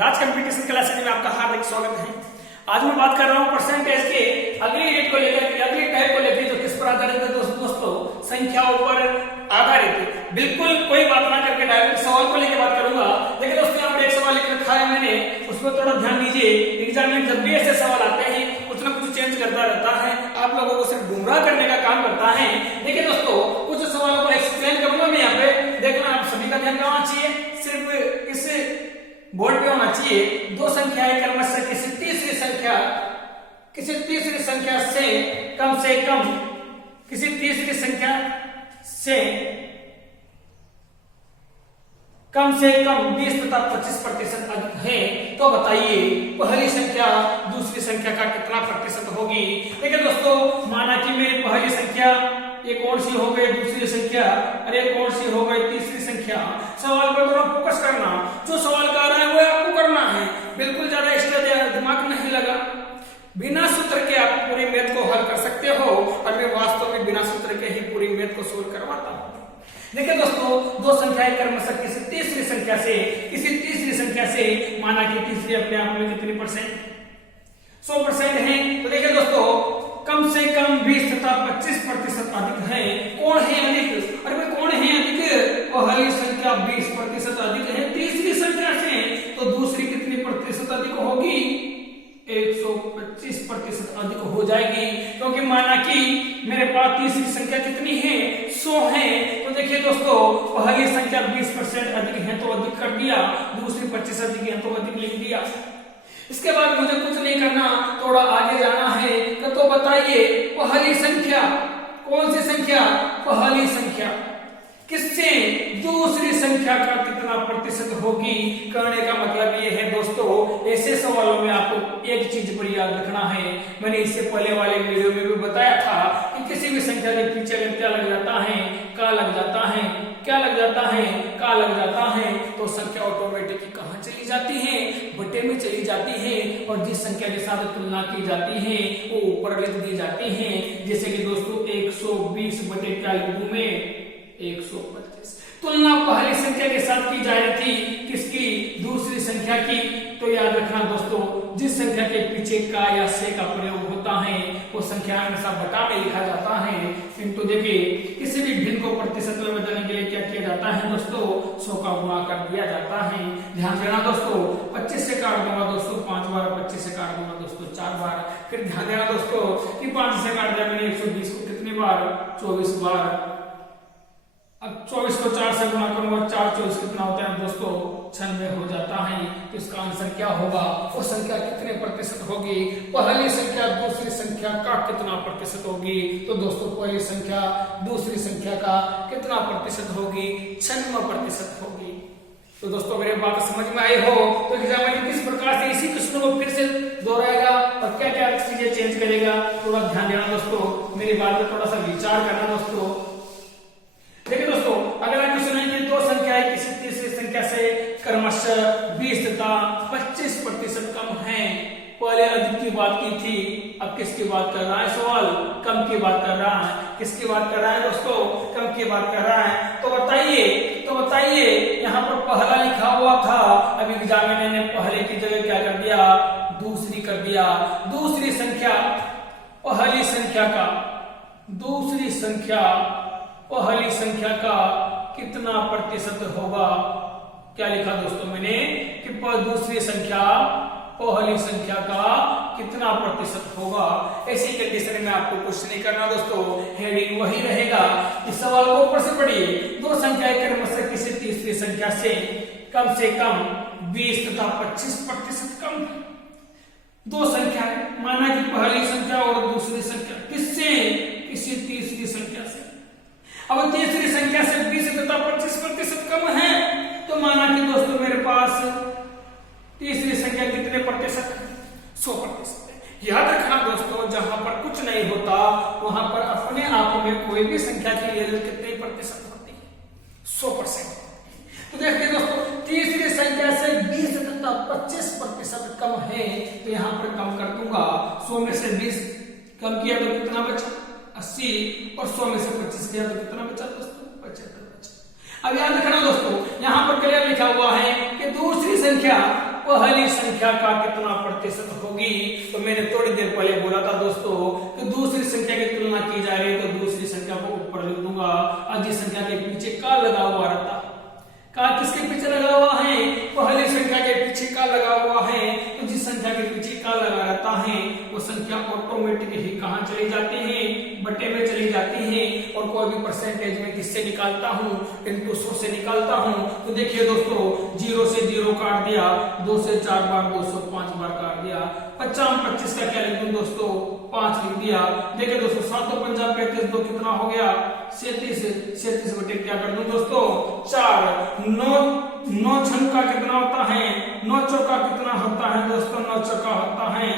राज competition classes में आपका हार्दिक स्वागत है। आज मैं बात कर रहा हूँ परसेंटेज के अगली रेट को लेकर, अगली टाइप को लेकर, जो किस पर आधारित है दोस्तों, संख्याओं पर आधारित है। बिल्कुल कोई बात ना करके डायरेक्ट सवाल को लेकर बात करूंगा। लेकिन दोस्तों यहाँ पर एक सवाल लिख रखा है मैंने, उसमें थोड़ा ध्यान दीजिए। एग्जाम में जब भी ऐसे सवाल आते हैं कुछ ना कुछ चेंज करता रहता है, आप लोगों को सिर्फ गुमराह करने का काम करता है। देखिए दोस्तों, कुछ सवालों को एक्सप्लेन करूंगा मैं यहाँ पे, देखना आप सभी का ध्यान होना चाहिए। सिर्फ इस बोर्ड पे होना चाहिए। दो संख्याएं क्रमशः किसी तीसरी संख्या से कम, किसी तीसरी संख्या से कम 20 तथा 25% अधिक है, तो बताइए पहली संख्या दूसरी संख्या का कितना प्रतिशत होगी। देखिए दोस्तों, माना कि मेरी पहली संख्या ये कौन सी हो गई, दूसरी संख्या, अरे कौन सी हो गई, तीसरी संख्या। सवाल पर थोड़ा फोकस करना, जो सवाल कर रहा है वो आपको करना है। बिल्कुल ज्यादा एक्स्ट्रा दिमाग नहीं लगा। बिना सूत्र के आप पूरी मैथ को हल कर सकते हो, और मैं वास्तव में बिना सूत्र के ही पूरी मैथ को सोल्व करवाता हूँ। देखिए दोस्तों, दो संख्याएं क्रमशः किसी तीसरी संख्या से, माना कि तीसरी अपने आप में कितनी परसेंट, 100% है। तो देखिए दोस्तों, कम से कम 20 तथा 25% अधिक है। कौन है अधिक? अरे भाई कौन है अधिक? पहली संख्या 20% अधिक है तीसरी संख्या से, तो दूसरी कितनी प्रतिशत अधिक होगी? 125% अधिक हो जाएगी। क्योंकि माना कि मेरे पास तीसरी संख्या कितनी है, 100 है। तो देखिए दोस्तों, पहली संख्या 20% अधिक है तो अधिक कर दिया, दूसरी 25 अधिक है तो अधिक लिख दिया। इसके बाद मुझे कुछ नहीं करना, थोड़ा आगे जाना है। तो बताइए पहली संख्या, कौन सी संख्या? पहली संख्या किससे दूसरी संख्या का कितना प्रतिशत होगी। करने का मतलब ये है दोस्तों, ऐसे सवालों में आपको एक चीज पर याद रखना है। मैंने इससे पहले वाले वीडियो में भी बताया था कि किसी भी संख्या के पीछे अगर क्या लग जाता है, का लग जाता है, क्या लग जाता है, का लग जाता है, तो संख्या ऑटोमेटिक कहाँ चली जाती है? बटे में चली जाती है। और जिस संख्या के साथ तुलना की जाती है वो ऊपर लिख दी जाती है। जैसे कि दोस्तों 120 बटे क्या लिख दूं मैं? 125। तुलना पहली संख्या के साथ की जा रही थी, किसकी? दूसरी संख्या की। तो याद रखना दोस्तों, जिस संख्या के पीछे का या से का प्रयोग होता है वो संख्या हमेशा बटा में लिखा जाता है। किंतु देखिए, किसी भी भिन्न को प्रतिशत में बदलने के लिए क्या किया जाता है दोस्तों? 100 का गुणा कर दिया जाता है। ध्यान देना दोस्तों, 25 से काट दूंगा दोस्तों 5 बार, 25 से काट दूंगा दोस्तों 4 बार। फिर ध्यान देना दोस्तों कि 5 से काट दिया मैंने 120 को कितनी बार? 24 बार। अब 24 को 4 से गुणा करूंगा, 4 24 कितना होता है दोस्तों? 96 हो जाता है। तो इसका आंसर क्या होगा? वो संख्या कितने प्रतिशत होगी? पहली संख्या दूसरी संख्या का कितना प्रतिशत होगी? तो दोस्तों पहली संख्या दूसरी संख्या का कितना प्रतिशत होगी? 96% होगी। तो दोस्तों मेरे बात समझ में आई हो तो एग्जामिनर किस प्रकार से इसी क्वेश्चन को फिर से दोहराएगा और क्या क्या चीजें चेंज करेगा, थोड़ा ध्यान देना दोस्तों। मेरी बात पर थोड़ा सा विचार करना दोस्तों। देखिए दोस्तों, अगर आप क्वेश्चन है कि दो संख्याएं किसी तीसरी संख्या से क्रमशः 20 तथा 25% कम हैं। पहले अधिक की बात की थी, अब किसकी बात कर रहा है सवाल? कम की बात कर रहा है। किसकी बात कर रहा है दोस्तों? कम की बात कर रहा है। तो बताइए यहाँ पर पहला लिखा हुआ था, अब एग्जामिनर ने पहले की जगह क्या कर दिया? दूसरी कर दिया। दूसरी संख्या पहली संख्या का, दूसरी संख्या पहली संख्या का कितना प्रतिशत होगा? क्या लिखा दोस्तों मैंने कि दूसरी संख्या पहली संख्या का कितना प्रतिशत होगा। ऐसी कंडीशन में आपको कुछ नहीं करना दोस्तों, हेडिंग वही रहेगा। इस सवाल को ऊपर से पढ़िए। दो संख्याएं क्रमशः किसी तीसरी संख्या से कम 20 तथा 25% कम। दो संख्या माना कि पहली संख्या और दूसरी संख्या किससे? किसी तीसरी संख्या से। अब तीसरी संख्या से 20 तथा 25% कम है, तो माना कि दोस्तों मेरे पास तीसरी संख्या कितने प्रतिशत है? 100% है। याद रखना दोस्तों, जहां पर कुछ नहीं होता वहां पर अपने आप में कोई भी संख्या की वैल्यू कितने प्रतिशत होती है? 100%। तो देखिए दोस्तों, तीसरी संख्या से 20 तथा 25% कम है, तो यहाँ पर कम कर दूंगा। 100 में से 20 कम किया तो कितना बचा? 80। और 100 में से 25 किया तो कितना बचा दोस्तों? 75 बचा। अब याद रखना दोस्तों, यहाँ पर क्लियर लिखा हुआ है कि दूसरी संख्या पहली संख्या का कितना प्रतिशत होगी। तो मैंने थोड़ी देर पहले बोला था दोस्तों कि दूसरी संख्या की तुलना की जा रही है तो दूसरी संख्या को ऊपर लिख दूंगा और जिस संख्या के पीछे का लगा हुआ रहता, का किसके पीछे लगा हुआ है, पहली संख्या के पीछे का लगा हुआ है। तो जिस संख्या के पीछे का लगा रहता है वो संख्या ऑटोमेटिक ही कहां चली जाती है, बटे में चली जाती है। और कोई भी परसेंटेज में किससे निकालता हूं, इनटू 100 से निकालता हूं। तो देखिए दोस्तों 0 से 0 काट दिया, 2 से 4 बार 200 5 बार काट दिया, 50 25 का क्या लिख दूं दोस्तों 5 लिख दिया। देखिए दोस्तों 7 2 50 35 2 कितना हो गया 37, 37 बटे क्या कर दूं दोस्तों 4। 9 छन का कितना होता है, 9 चौका कितना होता है दोस्तों, 9 चौका होता है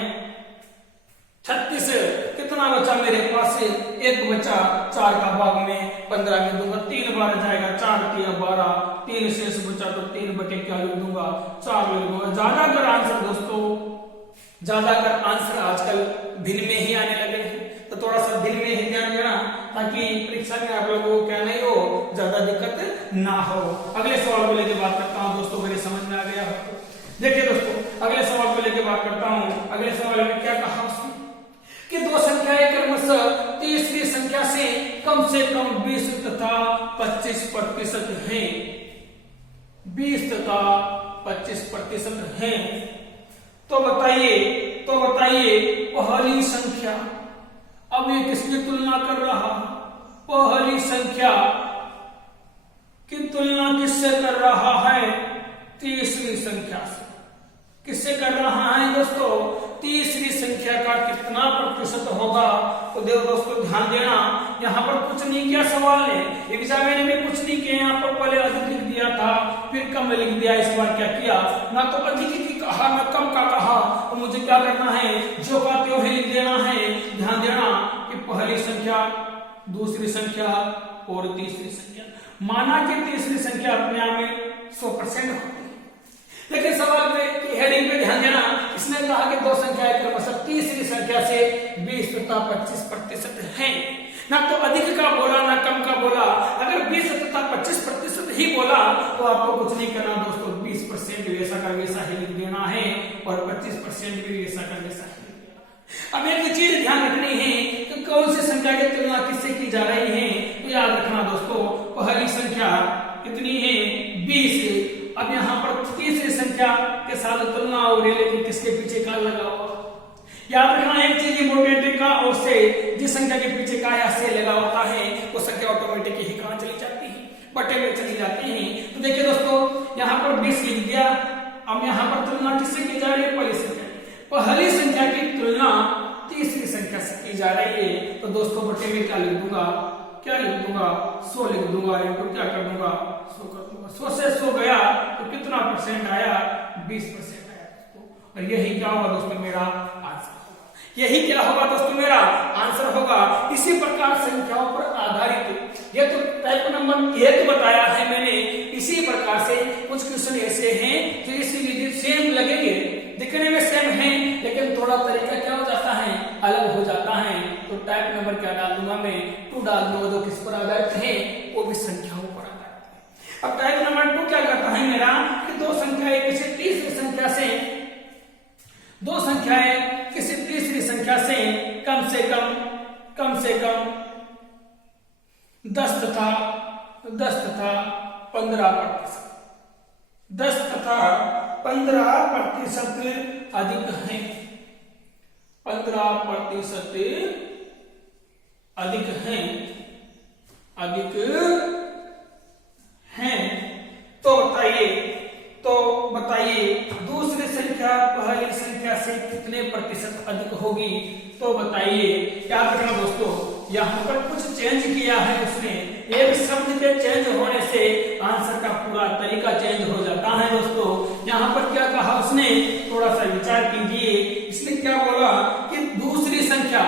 36। कितना बचा मेरे पास, एक बचा, 4 का भाग में 15 में दूंगा, 3 बार जाएगा, 4 3 12, 3 शेष बचा तो 3 बटे क्या लिख दूंगा 4 लिख दूंगा। ज्यादातर आंसर दोस्तों, ज्यादातर आंसर आजकल दिन में ही आने लगे हैं तो थोड़ा सा दिन में ही ध्यान देना ताकि परीक्षा में आप लोगों को क्या नहीं हो, ज्यादा दिक्कत ना हो। अगले सवाल को लेकर बात करता हूं दोस्तों, मेरे समझ में आ गया हो। देखिए दोस्तों अगले सवाल को लेकर बात करता हूं। अगले सवाल में क्या कहा उसने कि दो संख्याएं क्रमशः तीसरी संख्या से कम 20 तथा 25% हैं, 20 तथा 25% हैं। तो बताइए पहली संख्या, अब ये किसकी तुलना कर रहा, पहली संख्या की तुलना किससे कर रहा है, तीसरी संख्या से। किससे कर रहा है दोस्तों, तीसरी संख्या का कितना प्रतिशत होगा। तो देखो दोस्तों ध्यान देना, यहाँ पर कुछ नहीं किया सवाल है, एग्जामिनर ने कुछ नहीं किया, यहाँ पर पहले अधिक लिख दिया था फिर कम लिख दिया। इस बार क्या किया, ना तो अधिक की कहा ना कम का कहा। तो मुझे क्या करना है, जो का त्यों ही लिख देना है। ध्यान देना कि पहली संख्या, दूसरी संख्या और तीसरी संख्या, माना कि तीसरी संख्या अपने आप में 100% होती है, लेकिन सवाल में हेडिंग पे ध्यान देना, इसने कहा कि दो संख्याएं क्रमशः तीसरी संख्या से 20 तथा 25% हैं। ना तो अधिक का बोला ना कम का बोला। अगर 20 तथा 25% ही बोला तो आपको कुछ नहीं करना दोस्तों, 20% वैसा का वैसा ही लिख देना है और 25% भी वैसा का वैसा ही लिख देना। अब एक चीज ध्यान रखनी है कि कौन सी संख्या की तुलना किससे की जा रही है। तो याद रखना दोस्तों, पहली संख्या कितनी है 20। अब यहाँ पर तीसरी संख्या के साथ तुलना हो रही है, लेकिन किसके पीछे का लगा हुआ। याद रखना एक चीज इंपोर्टेंट है, का और से, जिस संख्या के पीछे का या से लगा होता है वो संख्या ऑटोमेटिक ही कहां चली जाती है, बटे में चली जाती है। तो देखिए दोस्तों यहाँ पर 20 लिख दिया। अब यहाँ पर तुलना किससे की जा रही है, पहली संख्या, पहली संख्या की तुलना तीसरी संख्या से की जा रही है। तो दोस्तों बटे में क्या लिख दूंगा, क्या लिख दूंगा 100 लिख दूंगा, इनको क्या कर दूंगा 100 कर दूंगा। 100 से 100 गया तो कितना परसेंट आया, 20% आया दोस्तों। और यही क्या होगा दोस्तों, मेरा आंसर होगा। यही क्या होगा दोस्तों, मेरा आंसर होगा। इसी प्रकार संख्याओं पर आधारित, ये तो टाइप नंबर 1 बताया है मैंने। इसी प्रकार से कुछ क्वेश्चन ऐसे हैं जो इसीलिए सेम लगेंगे, दिखने में सेम है, लेकिन थोड़ा तरीका क्या हो जाता है, अलग हो जाता है। तो टाइप नंबर क्या डाल दूंगा मैं, 2 डाल दूंगा, जो किस पर आधारित है, वो भी संख्याओं पर आधारित है। अब टाइप नंबर 2 क्या करता है मेरा, कि दो संख्याएं किसी तीसरी संख्या से, दो संख्याएं किसी तीसरी संख्या से कम से कम 10 तथा 15%, 10 तथा 15% अधिक है, 15% अधिक हैं। तो बताइए दूसरी संख्या पहली संख्या से कितने प्रतिशत अधिक होगी। तो बताइए, याद रखना दोस्तों, यहाँ पर कुछ चेंज किया है उसने, एक शब्द के चेंज होने से आंसर का पूरा तरीका चेंज हो जाता है दोस्तों। यहाँ पर क्या कहा उसने, थोड़ा सा विचार कीजिए। इसने क्या बोला कि दूसरी संख्या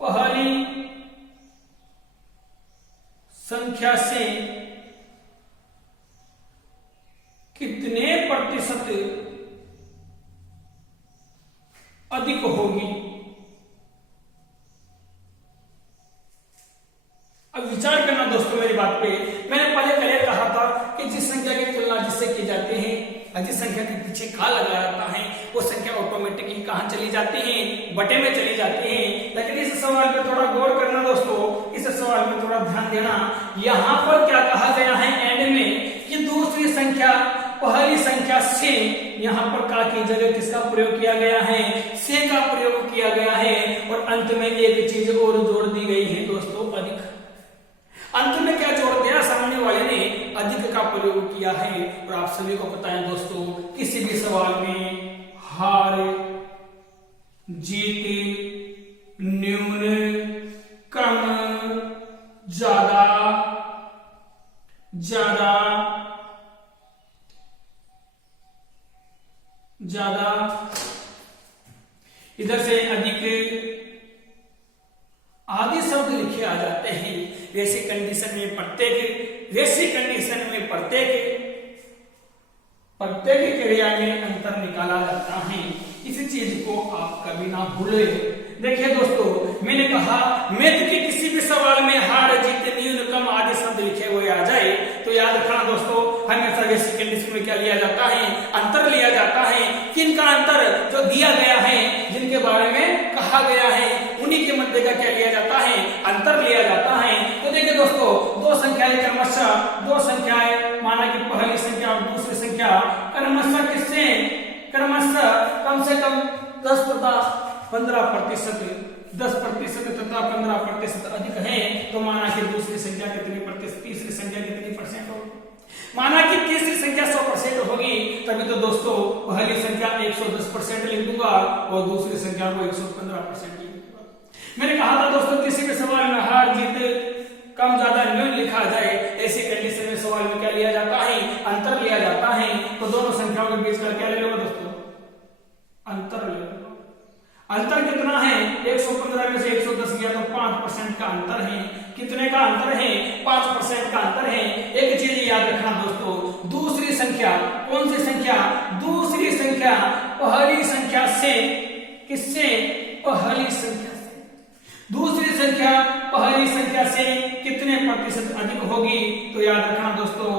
पहली संख्या से कितने प्रतिशत अधिक होगी। अब विचार करना दोस्तों, जिस संख्या के पीछे का लगा रहता है वो संख्या ऑटोमेटिकली कहाँ चली जाती है, बटे में चली जाती है। लेकिन इस सवाल पे थोड़ा गौर करना दोस्तों, इस सवाल में थोड़ा ध्यान देना। यहाँ पर क्या कहा गया है एंड में कि दूसरी संख्या पहली संख्या से, यहाँ पर का की जगह किसका प्रयोग किया गया है, से का प्रयोग किया गया है। और अंत में एक चीज और जोड़ दी गई है दोस्तों, अधिक। अंत में क्या जोड़ दिया, सामने वाले ने अधिक का प्रयोग किया है। और आप सभी को पता है दोस्तों, किसी भी सवाल में हार जीत, न्यून, कम, ज्यादा, ज्यादा, ज्यादा, इधर से अधिक आदि शब्द लिखे आ जाते हैं। वैसी कंडीशन में प्रत्येक क्रिया में अंतर निकाला जाता है। इसी चीज को आप कभी ना भूले। देखिए दोस्तों, मैंने कहा मैथ के किसी भी सवाल में हार जीत न्यून कम आदि शब्द लिखे हुए आ जाए तो याद रखना दोस्तों, हमेशा वैसी कंडीशन में क्या लिया जाता है, अंतर लिया जाता है। किनका अंतर, जो दिया गया है, जिनके बारे में कहा गया है, उन्हीं के मध्य का क्या लिया जाता है, अंतर लिया जाता है। तो देखिए दोस्तों, दो संख्याएं क्रमशः, दो संख्याएं माना कि पहली संख्या और दूसरी संख्या क्रमशः किससे, क्रमशः कम से कम 10-15% 10% तथा 15% अधिक है। तो माना कि दूसरी संख्या कितनी प्रतिशत, तीसरी संख्या कितनी परसेंट होगी। माना कि तीसरी संख्या 100% होगी, तभी तो दोस्तों पहली संख्या 110% लिख दूंगा और दूसरी संख्या को 115% लिख दूंगा। मैंने कहा था दोस्तों, किसी भी सवाल में हार जीत कम ज्यादा न्यून लिखा जाए, ऐसी कंडीशन में सवाल में क्या लिया जाता है, अंतर लिया जाता है। तो दोनों संख्याओं के बीच का क्या ले लो दोस्तों, अंतर ले लो। अंतर कितना है, 115 में से 110 गया तो 5% का अंतर है। कितने का अंतर है, 5% का अंतर है। एक चीज याद रखना दोस्तों, दूसरी संख्या, कौन सी संख्या, दूसरी संख्या पहली संख्या से, किससे, पहली संख्या से, दूसरी संख्या पहली संख्या से कितने प्रतिशत अधिक होगी। तो याद रखना दोस्तों,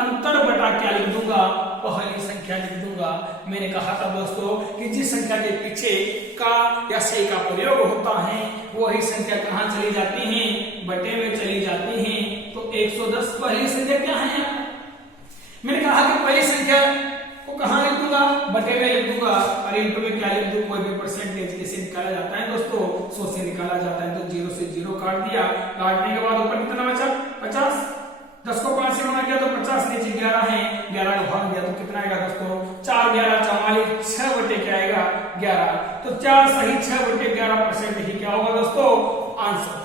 अंतर बटा क्या लिख दूंगा, पहली संख्या लिख दूंगा। मैंने कहा था दोस्तों कि जिस संख्या के पीछे का या से का प्रयोग होता है वही संख्या कहाँ चली जाती है, बटे में चली जाती है। तो 110 पहली संख्या क्या है, मैंने कहा कि पहली संख्या को कहाँ लिख दूंगा, बटे में लिख दूंगा। और इंटू में क्या लिख दूं, कोई भी परसेंटेज कैसे निकाला जाता है दोस्तों, 100 से निकाला जाता है। तो 0 से 0 काट दिया, काटने के बाद ऊपर कितना बचा, 50। 10 को 5 से गुणा किया तो 50, नीचे 11 है, 11 को भाग दिया तो कितना आएगा दोस्तों, 4 11 44, 6 बटे क्या आएगा, 11। तो 4 सही 6 बटे 11% ही क्या होगा दोस्तों, आंसर।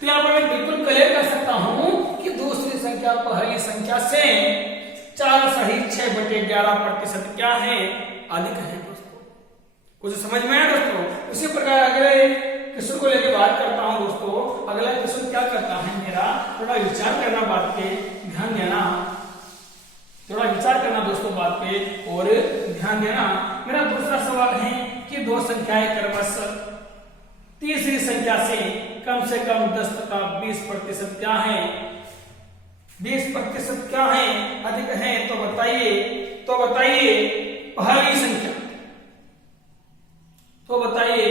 तो यहाँ पर मैं बिल्कुल क्लियर कर सकता हूं कि दूसरी संख्या पहली संख्या से 4 सही 6 बटे 11% क्या है, अधिक है दोस्तों। कुछ समझ में आया दोस्तों। उसी प्रकार अगले क्वेश्चन को लेकर बात करता हूं दोस्तों। अगला क्वेश्चन क्या करता है मेरा, थोड़ा विचार करना बात पे, ध्यान देना, थोड़ा विचार करना दोस्तों बात पे और ध्यान देना। मेरा दूसरा सवाल है कि दो संख्याएं क्रमशः तीसरी संख्या से कम 10 तथा 20% क्या है, 20% क्या है, अधिक है। तो बताइए पहली संख्या, तो बताइए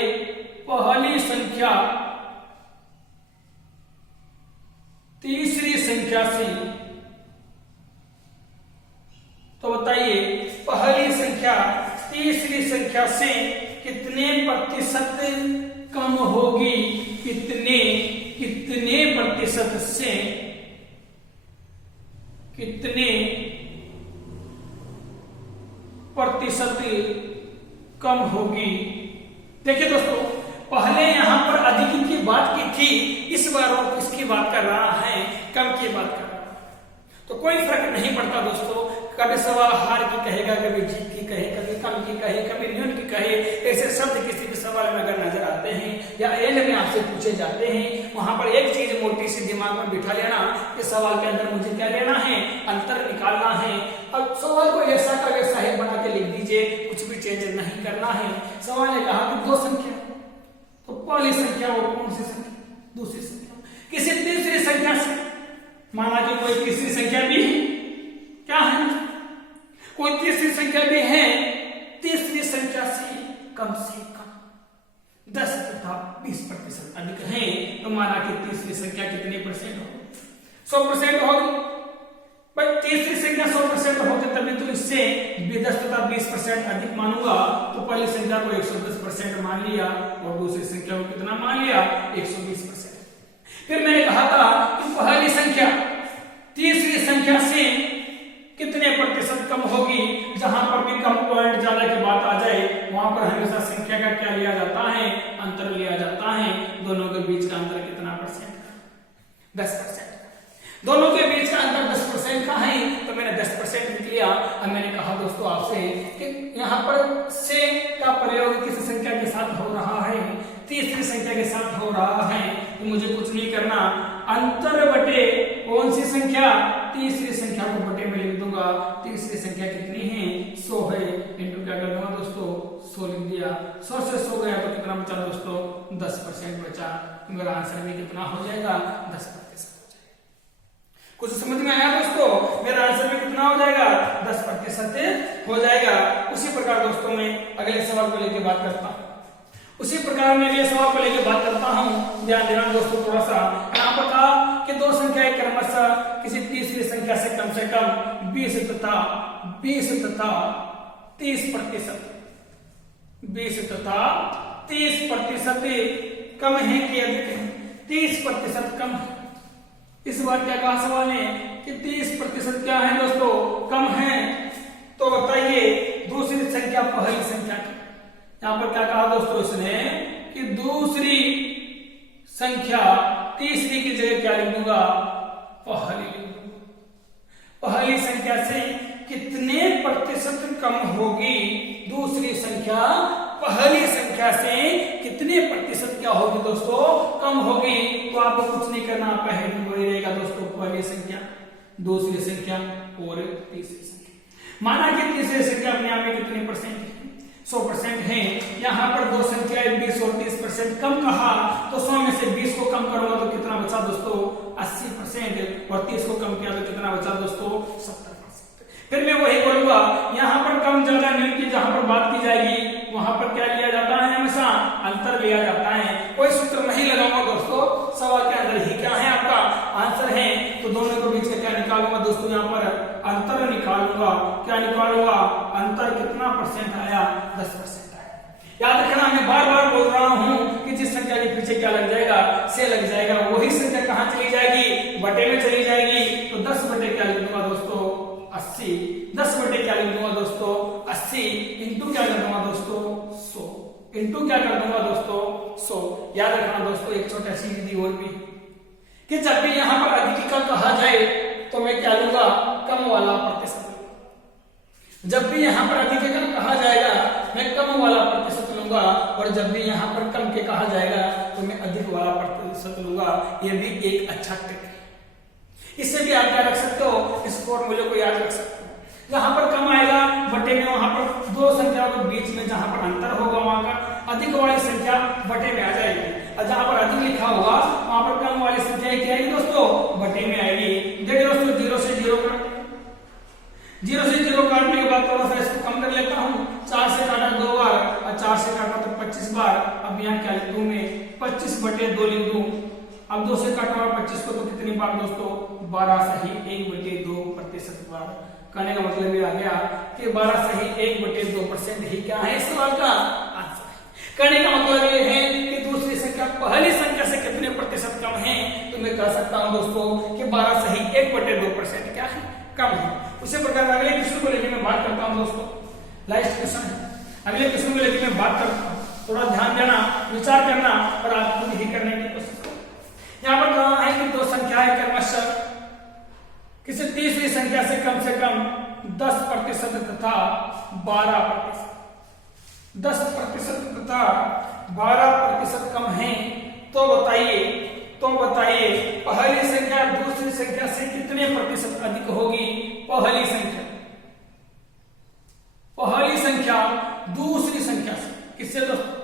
पहली संख्या तीसरी संख्या से, तो बताइए पहली संख्या तीसरी संख्या से कितने प्रतिशत कम होगी, कितने प्रतिशत से कितने प्रतिशत कम होगी। देखिए दोस्तों, पहले यहां पर अधिक की बात की थी, इस बार वो किसकी बात कर रहा है, कम की बात कर रहा है। तो कोई फर्क नहीं पड़ता दोस्तों, कभी सवाल हार की कहेगा, कभी जीत की कहे, कभी कम की कहे, कभी न्यून की कहे। ऐसे शब्द किसी भी सवाल में अगर नजर आते हैं या एंड में आपसे पूछे जाते हैं, वहां पर एक चीज मोटी सी दिमाग में बिठा लेना कि सवाल के अंदर मुझे क्या लेना है, अंतर निकालना है। अब सवाल को ऐसा का वैसा ही बना के लिख दीजिए, कुछ भी चेंज नहीं करना है। सवाल ने कहा कि दो संख्या, तो पहली संख्या और कौन सी संख्या, दूसरी संख्या, किसी तीसरी संख्या से, माना कि कोई तीसरी संख्या भी है, क्या है, कोई तीसरी संख्या भी है तीसरी संख्या से कम 10 तथा 20% अधिक है, तो माना कि तीसरी संख्या कितनी परसेंट होगी? 100% होगी। पर तीसरी संख्या 100% होगी तभी तो इससे 10 तथा 20% अधिक मानूंगा, तो पहली संख्या को 110% मान लिया और दूसरी संख्या को कितना मान लिया? 120%। फिर मैंने कहा था कि पहली संख्या तीसरी संख्या से कितने प्रतिशत कम होगी? जहां पर भी कम पॉइंट ज्यादा की बात आ जाए वहां पर हमेशा संख्या का क्या लिया जाता है? अंतर लिया जाता है। दोनों के बीच का अंतर कितना परसेंट? 10%। दोनों के बीच का अंतर 10% का है, तो मैंने 10% लिख लिया। अब मैंने कहा दोस्तों आपसे कि यहाँ पर से का प्रयोग किस संख्या के साथ हो रहा है? तीसरी संख्या के साथ हो रहा है, तो मुझे कुछ नहीं करना, अंतर बटे कौन सी संख्या? तीसरी संख्या को बटे में लिख दूंगा। तीसरी संख्या कितनी है? 100 है। इंटू क्या कर दूंगा दोस्तों? 100 लिख दिया। 100 से 100 गया तो कितना बचा दोस्तों? 10% बचा। मेरा आंसर में कितना हो जाएगा? 10%। कुछ समझ में आया दोस्तों? मेरा आंसर में कितना हो जाएगा? 10% हो जाएगा। उसी प्रकार दोस्तों मैं अगले सवाल को लेकर बात करता हूँ। ध्यान देना दोस्तों थोड़ा सा। यहाँ पर कहा कि दो संख्याएं क्रमशः किसी तीसरी संख्या से कम 20 तथा 30% 20 तथा 30% कम है कि अधिक है? 30% कम है। इस बार क्या कहा सवाल है कि 30% क्या है दोस्तों? कम है। तो बताइए दूसरी संख्या पहली संख्या की। यहां पर क्या कहा दोस्तों इसने कि दूसरी संख्या तीसरी की जगह क्या लिख दूंगा? पहली। पहली संख्या से कितने प्रतिशत कम होगी? दूसरी संख्या पहली संख्या से कितने प्रतिशत क्या होगी दोस्तों? कम होगी। तो आपको कुछ नहीं करना, पहले वही रहेगा दोस्तों, पहली संख्या, दूसरी संख्या और तीसरी संख्या। माना कि तीसरी संख्या अपने आप में कितने परसेंट है? 100% है। यहाँ पर दो संख्याएं 20 और 30% कम कहा, तो 100 में से 20 को कम करूंगा तो कितना बचा दोस्तों? 80%। और 30 को कम किया तो कितना बचा दोस्तों? 70%। फिर मैं वही बोलूंगा, यहाँ पर कम ज्यादा नहीं की जहां पर बात की जाएगी वहां पर क्या लिया जाता है? हमेशा अंतर लिया जाता है। कोई सूत्र नहीं लगाऊंगा दोस्तों, सवाल के अंदर ही क्या है आपका आंसर है, तो दोनों के बीच का क्या निकालूंगा दोस्तों? यहाँ पर अंतर निकालूंगा। क्या निकालूंगा? अंतर कितना परसेंट आया? 10% आया। याद रखना, मैं बार बार बोल रहा हूं कि जिस संख्या के पीछे क्या लग जाएगा? से लग जाएगा। वही संख्या कहां चली जाएगी? बटे में चली जाएगी। तो 10 बटे क्या लिख दूंगा दोस्तों? 80। 10 बटे क्या लिख दूंगा दोस्तों? 80। इंटू क्या कर दूंगा दोस्तों? 100। इंटू क्या कर दूंगा दोस्तों? 100। याद रखना दोस्तों एक छोटा सी विधि और भी कि जब भी यहाँ पर अधिक का कहा जाए तो मैं क्या लूंगा? कम वाला प्रतिशत। जब भी यहाँ पर अधिक का कहा जाएगा मैं कम वाला प्रतिशत लूंगा, और जब भी यहाँ पर कम के कहा जाएगा तो मैं अधिक वाला प्रतिशत लूंगा। यह भी एक अच्छा ट्रिक है। इससे भी आप क्या रख सकते हो? इस फॉर्मूले को याद रख सकते हो। जहां पर कम आएगा बटे में, वहां पर दो संख्याओं के बीच में जहां पर अंतर होगा वहां का अधिक वाली संख्या बटे में आ जाएगी, और जहां पर अधिक लिखा होगा वहां पर कम वाली संख्या क्या आएगी दोस्तों? बटे में आएगी। देखिए दोस्तों 0 से 0 काटने के बाद थोड़ा सा इसको कम कर लेता हूँ। 4 से काटा 2 बार और 4 से काटा तो 25 बार। अब यहाँ क्या लिख दूं मैं? 25 बटे 2 लिख दूं। अब 2 से काटा 25 को तो कितनी बार दोस्तों? 12 सही 1/2% बार। कहने का मतलब ये आ गया कि 12 सही 1/2% ही क्या है इस सवाल का आंसर। कहने का मतलब ये है कि दूसरी संख्या पहली संख्या से कितने प्रतिशत कम है, तो मैं कह सकता हूं दोस्तों कि 12 सही 1/2% क्या है? कम है। उसी प्रकार अगले क्वेश्चन को लेकर मैं बात करता हूं दोस्तों। लास्ट क्वेश्चन है, अगले क्वेश्चन को लेकर मैं बात करता हूं। थोड़ा ध्यान देना, विचार करना और आप खुद ही करने की कोशिश करो। यहाँ पर कहा है कि दो संख्याएं क्रमशः किसी तीसरी संख्या से कम 10% तथा 12%, 10% तथा 12% कम है, तो बताइए पहली संख्या दूसरी संख्या से कितने प्रतिशत अधिक होगी? पहली संख्या दूसरी संख्या से किससे दोस्तों?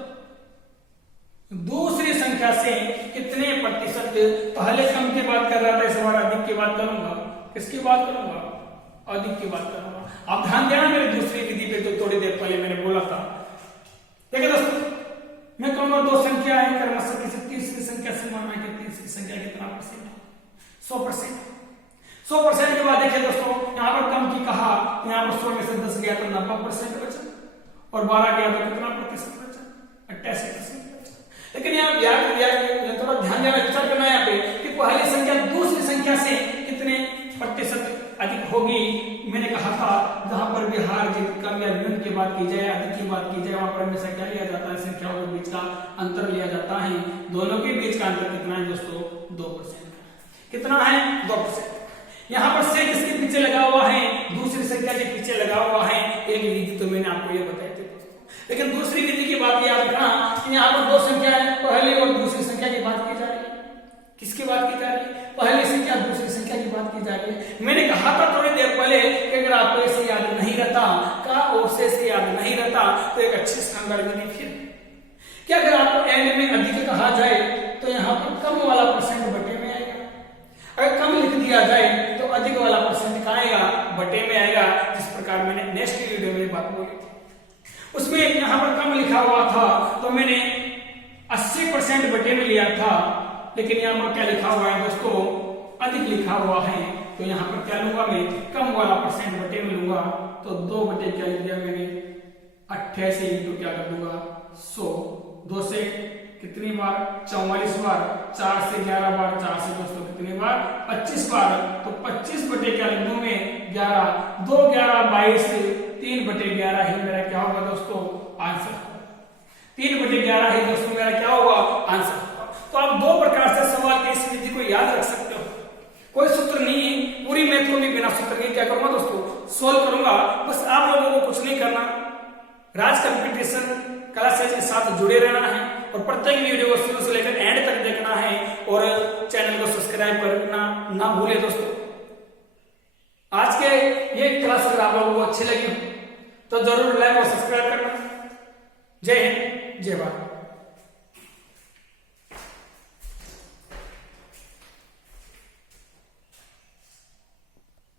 दूसरी संख्या से कितने प्रतिशत? पहले कम की बात कर रहा था, इस बार अधिक की बात करूंगा। किसकी बात करूंगा? अधिक की बात करूंगा। आप ध्यान देना मेरे दूसरी विधि पे, तो थोड़ी देर पहले मैंने बोला था। देखिए दोस्तों, मैं कहूंगा दो संख्या है क्रमशः किसी तीसरी संख्या से माना कि तीसरी संख्या कितना परसेंट है? 100%। 100% के बाद देखिए दोस्तों, यहाँ पर कम की कहा, यहाँ पर 100 में से 10 गया तो 90% बचा, और 12 गया तो कितना प्रतिशत बचा? 88% बचा। लेकिन यहाँ थोड़ा ध्यान देना, विचार करना यहाँ पे कि पहली संख्या दूसरी संख्या से कितने प्रतिशत अधिक होगी। मैंने कहा था जहां पर भी हार जीत कम या न्यून की बात की जाए, अधिक की बात की जाए, वहां पर हमेशा क्या लिया जाता है? संख्याओं के बीच का अंतर लिया जाता है। दोनों के बीच का अंतर कितना है दोस्तों? 2%। कितना है? 2%। यहाँ पर से किसके पीछे लगा हुआ है? दूसरी संख्या के पीछे लगा हुआ है। एक विधि तो मैंने आपको ये बताई थी दोस्तों, लेकिन दूसरी विधि की बात याद रखना कि यहाँ पर दो संख्या है, पहली और दूसरी संख्या की बात की जा रही है। किसकी बात की जा रही है? पहली संख्या दूसरी संख्या की बात की जा रही है। मैंने कहा था थोड़ी देर पहले कि अगर आपको ऐसे याद नहीं रहता का और से याद नहीं रहता तो एक अच्छी शानदार विधि फिर क्या, अगर आपको एंड में अधिक कहा जाए तो यहाँ पर कम वाला परसेंट बटे में आएगा, अगर कम लिख दिया जाए तो अधिक वाला परसेंट कहाँ आएगा? बटे में आएगा। जिस प्रकार मैंने नेक्स्ट वीडियो में बात बोली थी, उसमें यहाँ पर कम लिखा हुआ था तो मैंने 80% बटे में लिया था, लेकिन यहाँ पर क्या लिखा हुआ है दोस्तों? अधिक लिखा हुआ है। तो यहाँ पर क्या लूंगा मैं? कम वाला परसेंट बटे में लूंगा। तो 2 बटे क्या लिख दिया मैंने? 88 इंटू क्या कर दूंगा? 100। 2 से कितनी बार? 44 बार। 4 से 11 बार। 4 से दोस्तों कितनी बार? 25 बार। तो 25 बटे क्या लिख दूं मैं? 11। 2 11 22। 3 बटे 11 ही मेरा क्या होगा दोस्तों? आंसर। 3 बटे 11 ही दोस्तों मेरा क्या होगा? आंसर। तो आप दो प्रकार से सवाल की इस विधि को याद रख सकते हो। कोई सूत्र नहीं है, पूरी मैथ को भी बिना सूत्र के क्या करूंगा दोस्तों? सोल्व करूंगा। बस आप लोगों को कुछ नहीं करना, राज कंपटीशन क्लासेस के साथ जुड़े रहना है और प्रत्येक वीडियो को शुरू से लेकर एंड तक देखना है और चैनल को सब्सक्राइब करना ना भूले दोस्तों। आज के ये क्लास अगर आप लोगों को अच्छी लगी तो जरूर लाइक और सब्सक्राइब करना। जय हिंद, जय भारत।